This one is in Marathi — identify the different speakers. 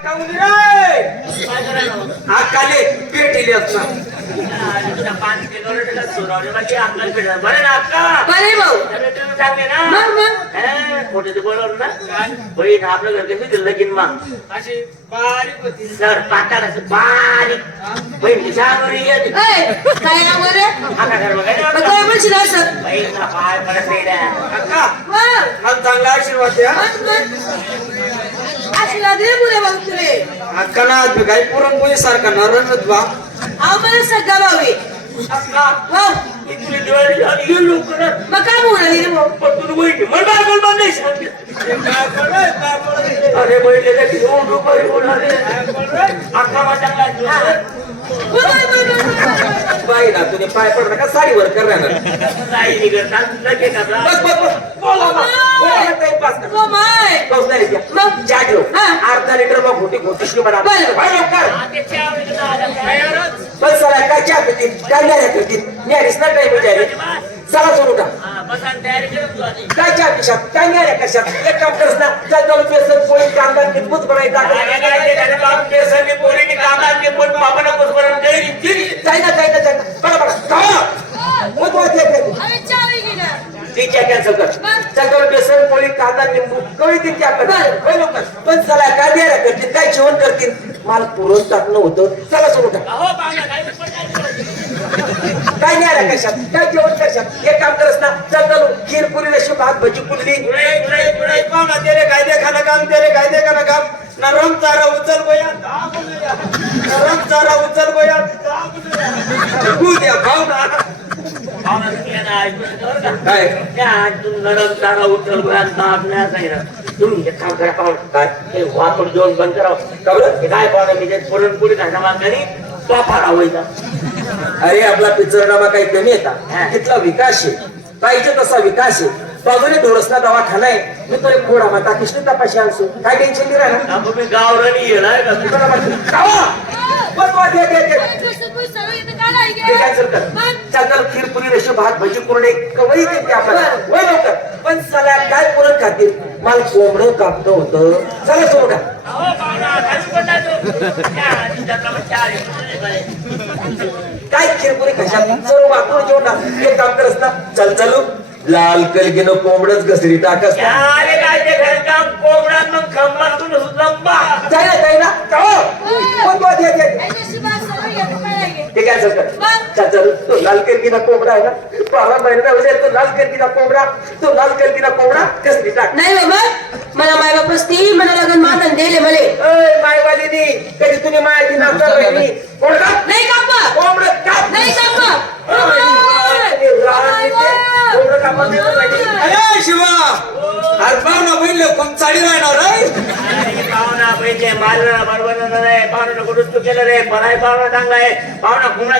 Speaker 1: अक्का उली रे! काय करायला अक्काले पेटीली असणार.
Speaker 2: तुझ्या पाच किलो त्याला सोडवले बाकी आपल्याला भेटणार
Speaker 1: बरं ना अक्का बरे भाऊ. तब्येत तुम्ही चांगली ना मग मग? खोटे ते बोलवलं ना बहीण आपलं घर कशी दिलं लगीन मग अशी बारीक होती सर पाताळ असं बारीक बहीण विचार येते
Speaker 3: ऐ, काय नाव बरे?
Speaker 1: हाका घर मग बघायला
Speaker 3: काय म्हणशील असं?
Speaker 1: बहीणचा पाय पडत नाही ना. अक्का मग. मला चांगला आशीर्वाद द्या.
Speaker 3: मग, मग.
Speaker 1: काही पुरणपोळी सारखा नरमत बा
Speaker 3: अहो मला सगळा भाऊ आहे
Speaker 1: लवकरच.
Speaker 3: मग काय राहिली रे भाऊ
Speaker 1: तुला? बघ, बघ, बघ, बघ, बघ. बाई ना तुझे पाय पडला का साडीवर करणार. बस बस बस बोला बा. बोला, टाइमपास कर पाऊस नाही द्या. मग? चहा ठेव. हा. अर्धा लिटर मग खोटी खोटी शिवडा बरं. बाय लवकर. हा, ते चहा वगैरे झाला. तयारच. बस चला काय चहा पिती काय नाही पिती न्यारीस ना टाइम विचारे चला सोडू का हा, बस आणि तयारी करत तू आधी. काय चहा पिशात काय नाही कशात एक काम करस ना चल चालू बेसन पोळी कांदा कितपूच बनायचा काय काय ते त्याने बाप केसांनी पोरीने कामांनी पण बापानं कुसभरून केली, केली. जाय ना जाय ना जाय ना बरं बरं जाऊ मग वाट येत नाही. अरे चहा वेगळी ना ती चहा कॅन्सल कर चल चालू बेसन पोळी कांदा लिंबू कळी ती त्या कर होय लवकर. पण चला काय द्यायला करतील काय जेवण करतील मला पुरण टाकणं होतं. चला सोडू काय पण पडायचं. काय नाही आला कशात? काय जेवण कशात? हे काम करस ना चल चालू खीर पुरी रशी भात भजी तेरे कायदे खाना काम तेरे कायदे खाना काम. नरम चारा उचल बया. नरम चारा उचल बया. तू द्या. तुला ना? काय? नरम तारा उचल बया, दाब करा. काय? वापर जेवण बंद करावं. काय पाहुणा? मी ते पुरणपोळी खायला मागणी तो फारा व्हायचा अरे आपला पिचरनामा काही कमी येता तिथला विकास आहे. पाहिजे तसा विकास आहे. बाजूने ढोरसला दवाखाना आहे. मी तो एक खोडा माता कृष्ण तपाशी आणसो काय टेन्शन नाही राहणार? मी गावरानी येणार का? तुला? चल चल. खीर पुरी रशी भात भजी कुरडे कवळी देते आपल्याला. वय लवकर. पण चला काय पुरण खातील? मला कोंबडं कापतं होतं. चला सोडू. काय खिरपुरी कशात सर्व वाकून जेवण. एक काम करस ना. चल चलू. लाल कलगीनं कोंबडच घसरी टाकस ना. अरे काय ते घरकाम? कोंबड्यात मग खंबातून तो लाल कलगीना कोंबडा आहे ना बारा महिन्याचा म्हणजे तो लाल कलगीना कोंबडा तो लाल कलगीना कोंबडा घसरी टाक नाही बाबा मला माय बापस ती मला लग्न मानन दिले मले अय मायवालीनी कधी तुम्ही मायाची नाही कापा कोंबड काप नाही कापा अरे शिवा अरे पाहुणा बहिणले पण चाडी राहणार रे अरे पाहुणा पाहिजे मारलं बरोबर रे पाहुणा कुठं तू केलं रे बनाय पाहुणा चांगला आहे पाहुणा कुंबडा